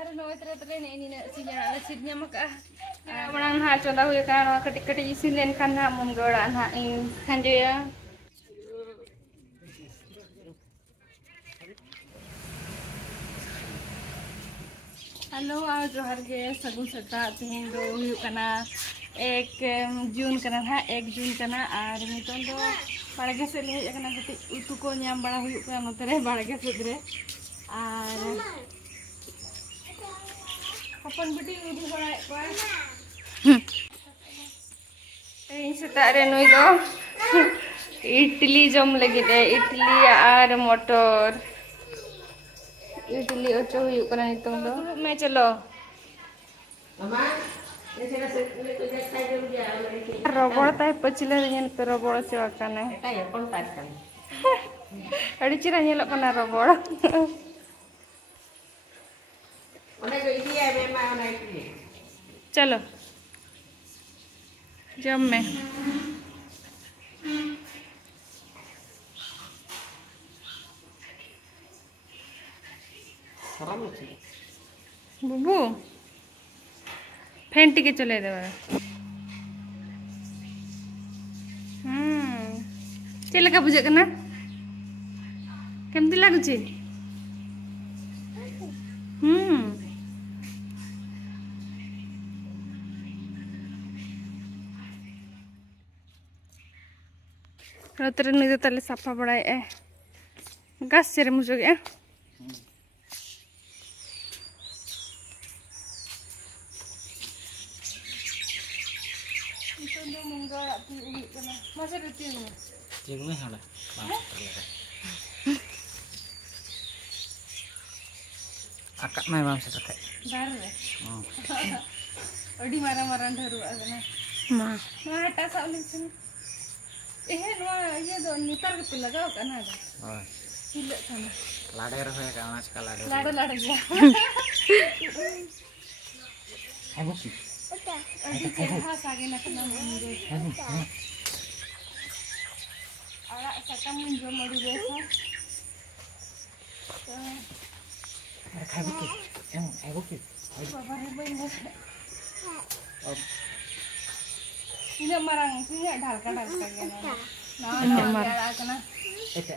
Are no terus ini sinya ada sirnya maka menang ha contoh ya kan ketik-ketik isin dan kan ha menggoda ha in kan ya. Halo, जोहार गे सगुन सता तिहिन दो हुयु कना 1 जून कना हा 1 जून कना आर नितों दो बाड़गे से ले हेज कना कति उतु को ᱧᱟᱢ बड़ा हुयु कना नोते रे बाड़गे से रे आर अपन बिटी उदी बड़ा को इन सता रे नोई दो इडली जम लगी दे इडली आर मटर इडली ओचो हुयु कना नितों दो मैं चलो रबड़ ताई पचिले ᱧᱮᱞ पे रबड़ चो कने एटा यकोन तार कन अड़ी चिरा ᱧᱮᱞᱚᱜ कना रबड़ ओने जो इडली है मेमा ओने इडली चलो जम में बुबू फेंटी के चले दे चल का बुझे कना केमती लागुची रतरे नुई ताले साफा बड़ाए गास चेरे मुझे munga ati kana masa rutin ting me hala akak mai bang sakate dar odi mara dharu agana ma hata sa ulisin no ye do nitar ke lagaw kana ha hila kana lade rahe kana ska lade gya abu ki सागे नकना मुंगे आला सका मुंजो muddy बेसा अरे खाबो की M आगो की बाबा रे बइन अब इने मरंग इने ढालका गया ना मारा कना एटा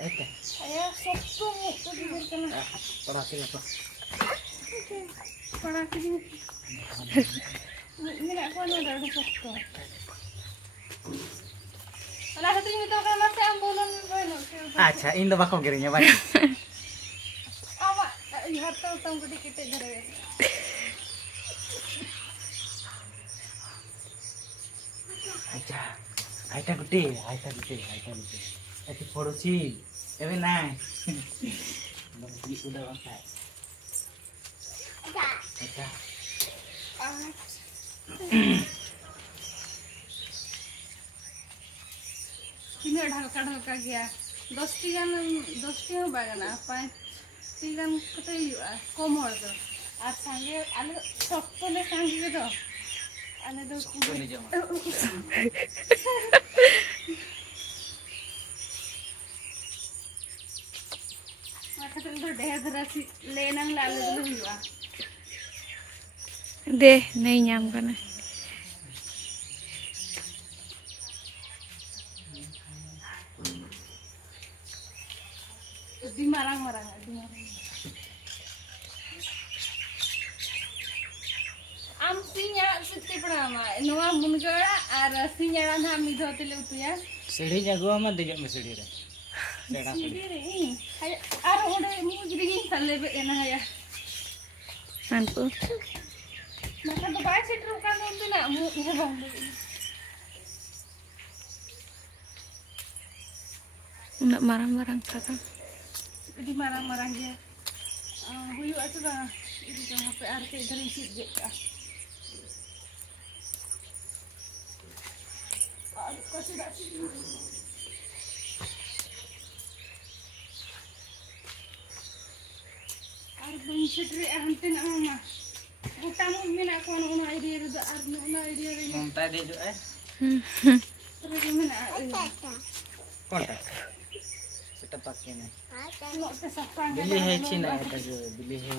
अया सबको मुक्को दिर कना पड़ा के Mina ko ano daw dito ko. Ala sa tingin to kana sa ambulan ko no. Acha in do bako girinya bani. Awa ihar to tong gudi kite dhare. Acha aita gudi. Ati phodochi ebe na. Bagi udah bangkai. Acha. इन्हें ढलका गया 10 T बागना 5 T गान कते कम हर दो are संगे आले सख्तो ले संगे दो आले दो माथा तो ढेर धरासी लेनंग लाले दो हुआ दे नहीं नाम करना di marang am sinya siti pranama noa munga ar sinya ran ham ni dhote le utu ya sidi jago ama dejak me sidi re sidi re ar ode mujri gi salle be ena ya sanpu maka to bai sitru kan undu na mu ya bang nak marang-marang kakak di marang-marang dia huyu atu ba ini kan HP RT dari sijek ka ko sudah sini ar bun sitri anten ama utamu mina kono no idea ru ar no idea ru monta de jo terus mina kontak pakai ना बिल्ली है चीना है जो बिल्ली है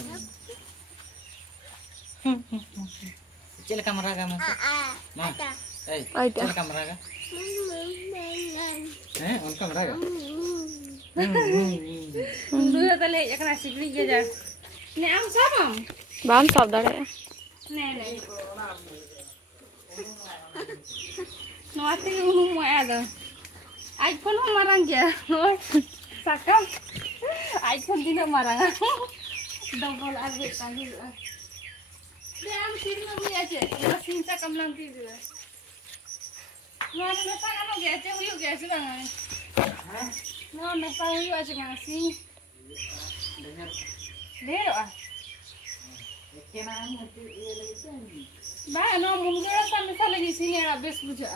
Cila kamera kamu? Nah, cila kamera kan? On kamera kan? Dulu tadi ya kena sipri aja. Ini am sama? Bam sab dah ya. Nih. Nanti mau ada. iPhone marang ya. Sakam. iPhone tidak marang. Double arbit kali. Dia am sini mau aja. Masih sakam lagi tu. Mana masa kamu gaje huyuk gaje bangan. Mana masa huyuk aja ngasih. Dero ah. Ba no munga sama lagi sini ada bes buja.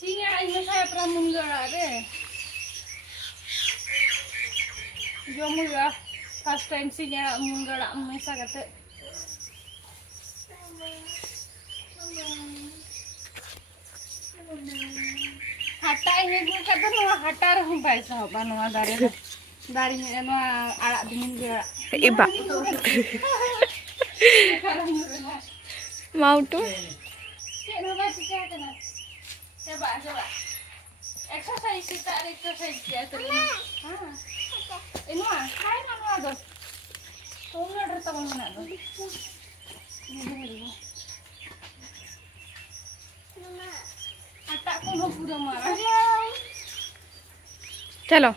Sini ada saya pernah munga ada. Jo munga first time sini ada munga ada masa kata. Hata ini gue kata no hata rahum paisa apa no dari ni no arak dingin dia. Iba. Mau tu? Cik nak baca cakap kena. Coba. Exercise kita ada exercise dia tu. Ini mah, kai mana ada? Kau nak ada tahu mana ada? Ini. Atak pun sudah marah. चलो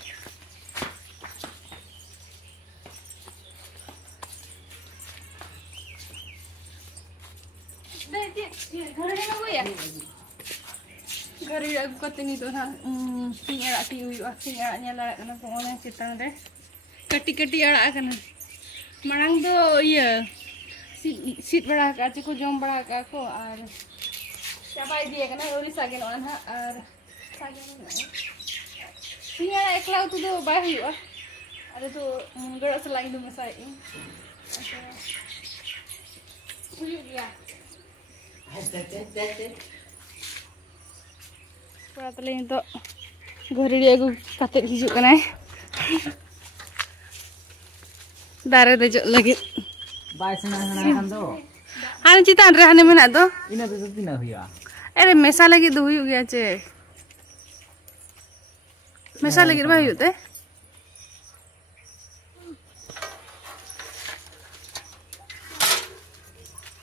Gari aku kata ni tu nah, sini arak tiu, sini araknya lah kena pengolah kita deh. Kati arak kena. Marang tu iya, sit berak, aku jom berak aku, ar siapa dia kena uris lagi orang ha, ar sini arak eklau tu bayu ada tu gerak selain tu masai. Uyuk dia. Pura tali untuk gori dia aku katik hijuk kan darah dejok lagi. Baik senang kan tu. Anu cita andre hane mana tu? Ini tu tidak huya. Mesa lagi tu huyuk gaya cek. Mesa lagi tu huyuk teh.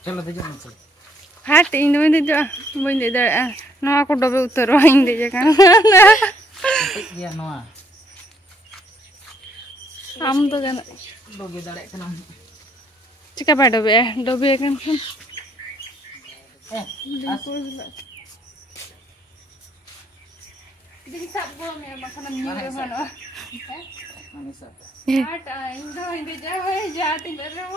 Cuma tu je macam. Hat ini mana tu? Boleh dah. No aku dobe utar wain deh kan. Dia noa. Am tu kan. Dobe dah kena. Cika pada dobe kan. Jadi sab gua ni makanan murah mana? Manis. Hat ini jauh jati baru.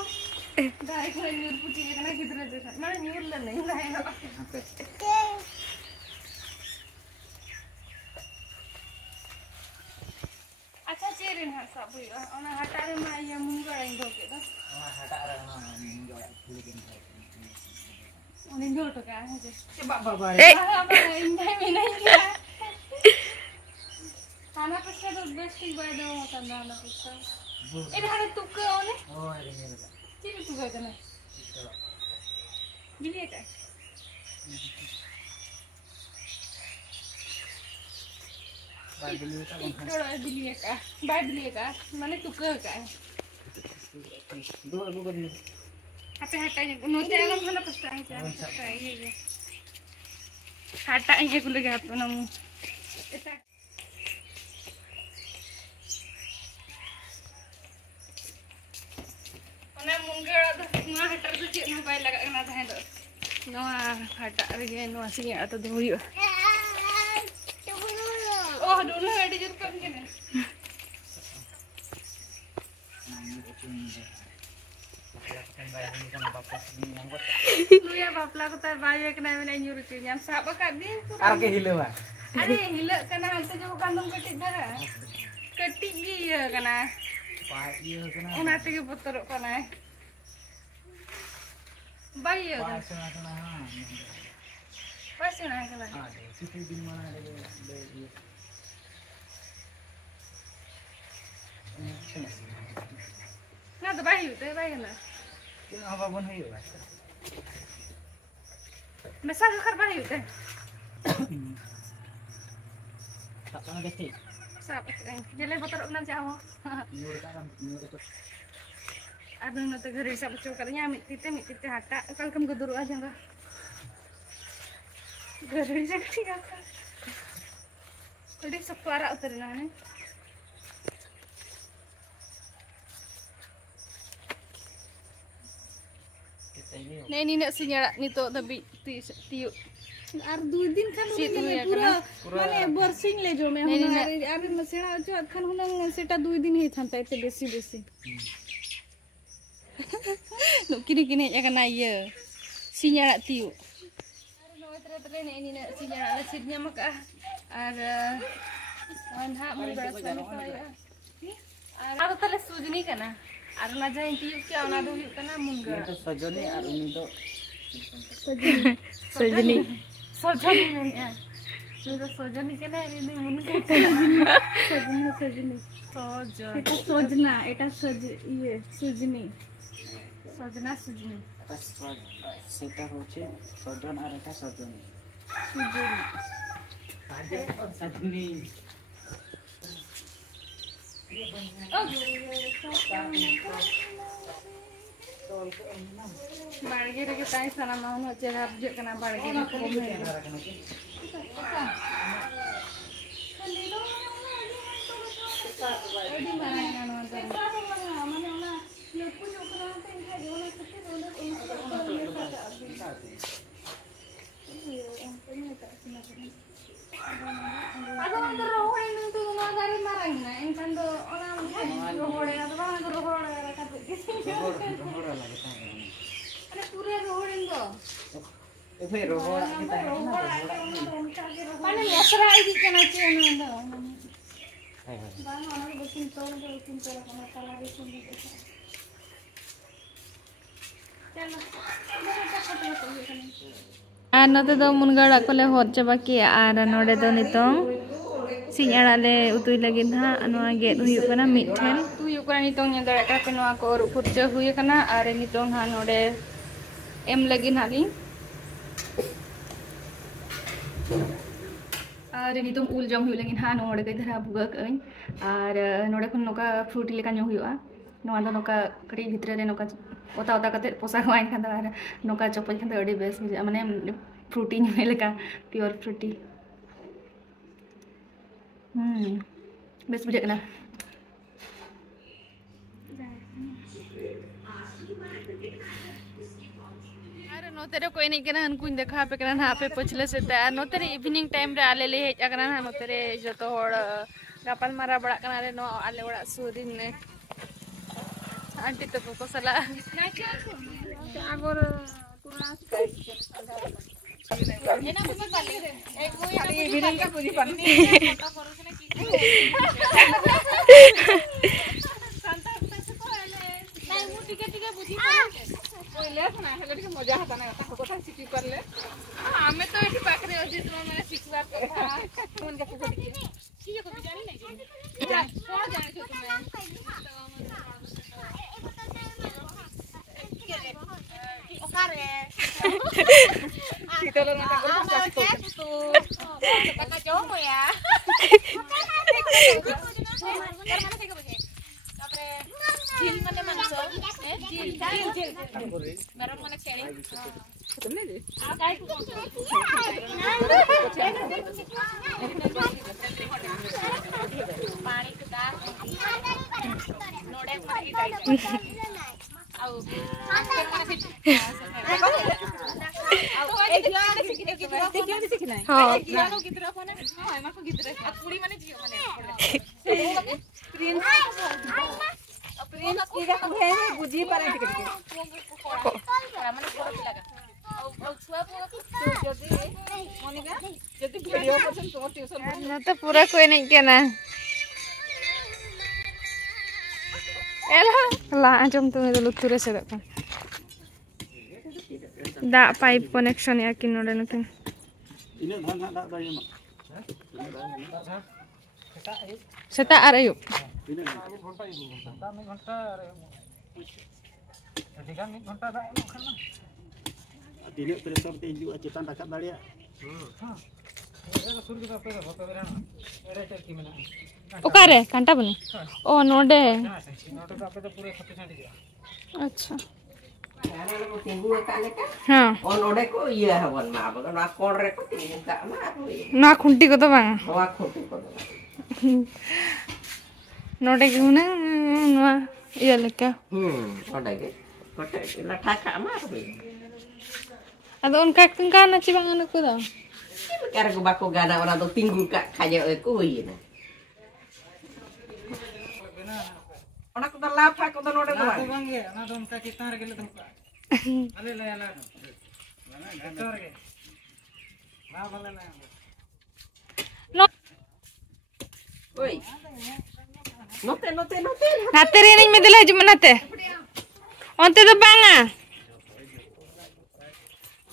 Dah ikut nyur putih kena gitu aja. Mana nyur lah ni lah. Acha cerin har sabu ya. Ona hatare ma ya munga yang doke dah. Hata orang menjual kulikin. Oni nyur tu kan aja. Coba bawa. Ini dia. Anak pesat tu best thing by the makan anak pesat. Ini ada tukar oni. Oh, ini. Ciri tukar kan? Beli kan? Beli kan? Baik beli kan? Mana tukar kan? Dua aku beli. Apa hatanya? Nanti alam mana pesat aja. Iya. Hatanya aku lagi apa namu? Mana munga tu? Mana hatar tu cik nak bayar lagi kena tahan tu. Noa hatar lagi noa sini atau dulu. Oh dulu ada jurukam kena. Lu ya bapla ko tar bayar kena mana nyuruh yang siapa kat dia? Arke hilang ah. Ada hilang kena hantu juga kandung ketik dah. Ketik dia kena. Iya kena. Una tiga putar kena. Bayar kan? Pasti nak kena. Situ di mana ada. Nah ᱫᱚ ᱵᱟᱭ ᱦᱩᱭᱩᱜ ᱛᱮ ᱵᱟᱭ ᱜᱟᱱᱚᱜᱼᱟ ᱛᱤᱱᱟᱹᱜ ᱦᱚᱸ ᱵᱟᱵᱚᱱ ᱦᱩᱭᱩᱜᱼᱟ ᱢᱮᱥᱟ ᱠᱷᱟᱨ ᱵᱟᱭ ᱦᱩᱭᱩᱜ ᱛᱮ ᱥᱟᱵ ᱠᱟᱜ ᱢᱮ ᱵᱮᱥᱤ ᱥᱟᱵ ᱡᱮᱞᱮ ᱵᱚᱛᱚᱨᱚᱜ ᱠᱟᱱᱟ ᱪᱟ ᱦᱚᱸ ᱟᱨ ᱱᱚᱛᱮ ᱜᱷᱟᱹᱨᱤ ᱥᱟᱵ ᱦᱚᱪᱚ ᱠᱟᱫᱤᱧᱟ ᱢᱤᱫ ᱛᱤᱛᱮ ᱦᱟᱴᱟᱜ ᱚᱠᱟ ᱞᱮᱠᱟᱢ ᱜᱩᱫᱩᱨᱚᱜᱼᱟ ᱡᱟᱸᱜᱟ ᱜᱷᱟᱹᱨᱤ ᱡᱟᱹᱜᱴᱤ ᱟᱹᱰᱤ ᱥᱚᱠᱛᱚ ᱟᱨᱟᱜ ᱩᱛᱟᱹᱨᱮᱱᱟ ᱦᱮᱸ ᱱᱮ ᱱᱤᱱᱟᱹᱜ ᱥᱤᱧ ᱟᱲᱟᱜ ᱱᱤᱛᱚᱜ ᱫᱷᱟᱹᱵᱤᱡ ᱛᱤᱭᱳᱜ ᱟᱨ 2 दिन खान पूरा माने बरसिंग ले जो मैं आर सेड़ा अचो खान हुनंग सेटा 2 दिन ही थानता एते बेसी नुकिन किन hedge akana iya Singh arak tiuk ar noy tere ne ini Singh arak le sid nyam ka ar anha mu bera sami ko ya ar tale sujni kana ar na jain tiuk ke ona do huyuk kana munga to sajoni ar uni do sajni ya sudah sojoni kena ini munga sajni এটা সজনা এটা ইয়ে সুজনি সজনা সুজনি সেটা হচ্ছে সজন আর এটা সজনি সুজনি बाड़गे रे ताई साना माउन होचे राब जे कना बाड़गे में को में एडी माना ना माने ना लेपु जो करा ते है जो ना किते रोना ada under rohore nuntu na gari marang na enkan do ona rohore na ba na rohore ra ka rohore lagi ta ane pure rohore ndo A Rohra kita mane mesra idi kana che na ndo ba na ona bukin to kana kala ri sundi चलो আর নতে তো মুনগা আড়াগ কলে হদ চাবা কি আর নড়ে তো নিতং Singh আড়াগ le utuy lagin ha anoa get huyuk kana mithen huyuk kana nitong nya dara ka penoa ko ru purcha huye kana ar nitong ha node em lagin hali ar nitong ul jom huyu lagin ha node ke dhara buga kain ar node khon noka fruit leka nyo huyua noa do noka kari bhitre re noka ओता ओता कते पोसा खवाइन खान दा नोका चपल खान दा अडी base बुझा माने फ्रूटी न्यू लेका प्योर फ्रूटी बेस बुझा कना अरे नोते रे कोई नहीं कना हनकुन देखा पे कना हा पे पछले से ता नोते रे इवनिंग टाइम रे आले ले हेज कना हा नोते रे जतो होड़ गापल मारा बड़ा कना रे नो आले ओड़ा सुरिन ने आंटी तो को सला आगोर पुराना एना में पाले एक कोई बिरंग का पूरी पानी फोटो करो से की संता से को आले नहीं मु टिके बुझी कोई ले ना हेले के मजा हता ना कथा सिटी करले हमें तो एठी पाखरे अजी तुम माने सिखवा कथा फोन के पूछ की को बिचारी नहीं कोन जाने छो तुम्हें Kita lo nonton terus itu. Kata cowok ya. Jil mana manso? Jil. Barang mana ceri? Pani kita. Nodek mari Au. पूरा कोई नहीं कहना Elah anjum tu dulu turis ada kan. Dak pipe connection yakin udah nanti. Seta arayuk. Ketika 1 घंटा dah emok kan. Tidak pressure te hijau cetan rakap daria. सुर के पे होतो बेरा एरे चरकी में ओकारे कांटा बने ओ नोडे नोटे तो पे तो पूरे 60 गया अच्छा याने को तिंगु काले का हां ओ नोडे को ये हवन मा बगन ना कोन रे को तिंगु का मा ना खुंटी को तो बांग वा खोटी को नोडे के ना ये लेका नोडे के कोटे लठा का मा रे अदो उनका का ना ची बांग को दा cara ko bako gana orang tu tinggu kak kaya aku ini. Orang tu terlap tak kau tu node tu. तो बंगे ना तो उनका कितना रे गेले तुमका अले ले अले ना गटर के ना भले ले Oi. Note. नाते रे नहीं में दिला जुम नाते ओंते तो बांगा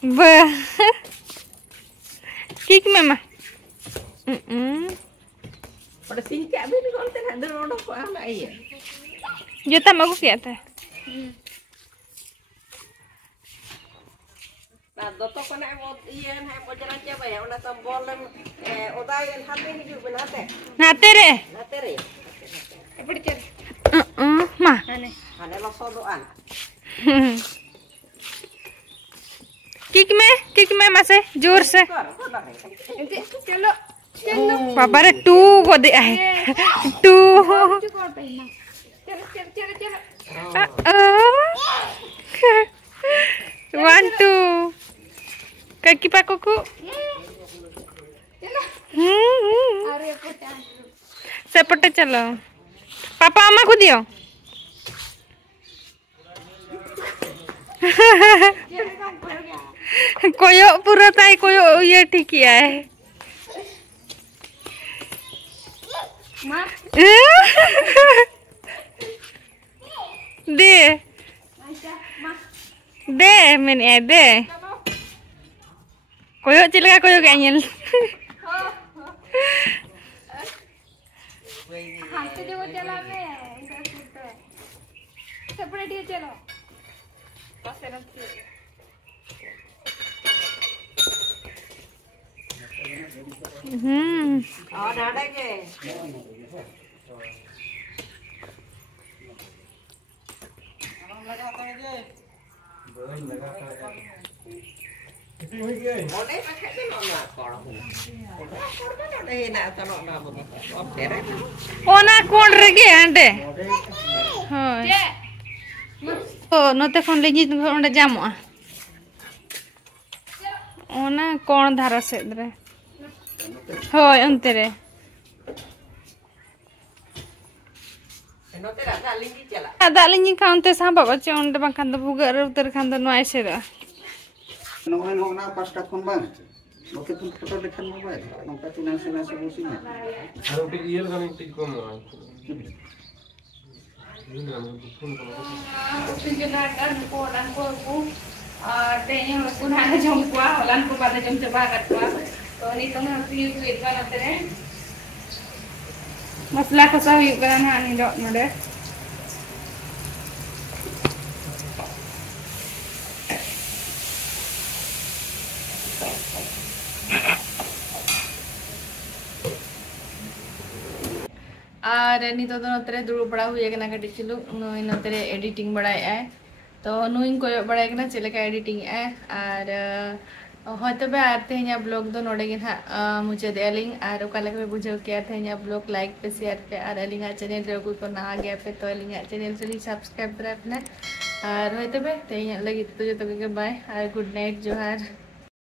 ब किक में मा Pada sini kak bin kau tu nak dulu kau anak iya. ये तब मगु क्या था Nah, doto kau nak iya nak mau jalan siapa ya? Orang tambol oda yang hati ni juga benate. नाते रे Nate re. एपड़ी चल मा Ane lo sodoan. Kick में मासे जोर से Chalo. बाबा रे 2 को दे है 2 1 2 kaki pakuku सेपटे चलो पापा अम्मा को दियो कोयो पूरा ताई कोयो ये ठीक किया है दे मैंने दे कोयो चिलका कोयो क्या nyel हाथ जो चला में सेपरेट ये चलो बस Oh, ada ke? Boleh pakai tu nak korang. Ada nak kalau nak begitu. ओना कौन रगे आंटे हां ओ नते फोन ले जी ओंडे जामो ओना कौन धारा से रे होय अंते रे Note ada lagi cala. ada लिंगी काउंटे सा बाबा चे ओंडे बंखान दो बुगर उतर खान दो नय से रे नोंगन होना 5 टा फोन बांग नोते फोन फोटो देखान मोबाइल नोंका तिना से बोसिना आरो टी ईएल का T come tehnya pun hanya jom kuah, olan ku pada jom coba kat kuah. So ni tu harus use it kan nanti deh. Masala ko sa use kan hani dok nade. और नी तो नोतरे दुड़ू बड़ा हुई एक ना कटी चिलु नुई नोतरे editing बड़ाई है तो नुई को बड़ा ना चलेका एडिटिंग है और होते बे आते हैं ब्लॉग दो नोड़े गे ना मुझे देलिंग और ओकाले के बुझाव किया थे यहाँ ब्लॉग लाइक पे शेयर पे और अलिंगा चैनल रे कोई को ना गया पे तो अलिंगा चैनल से सब्सक्राइब करे अपने और होते बे ते यहाँ लगी तो जो तो के बाय और गुड नाइट जोहार।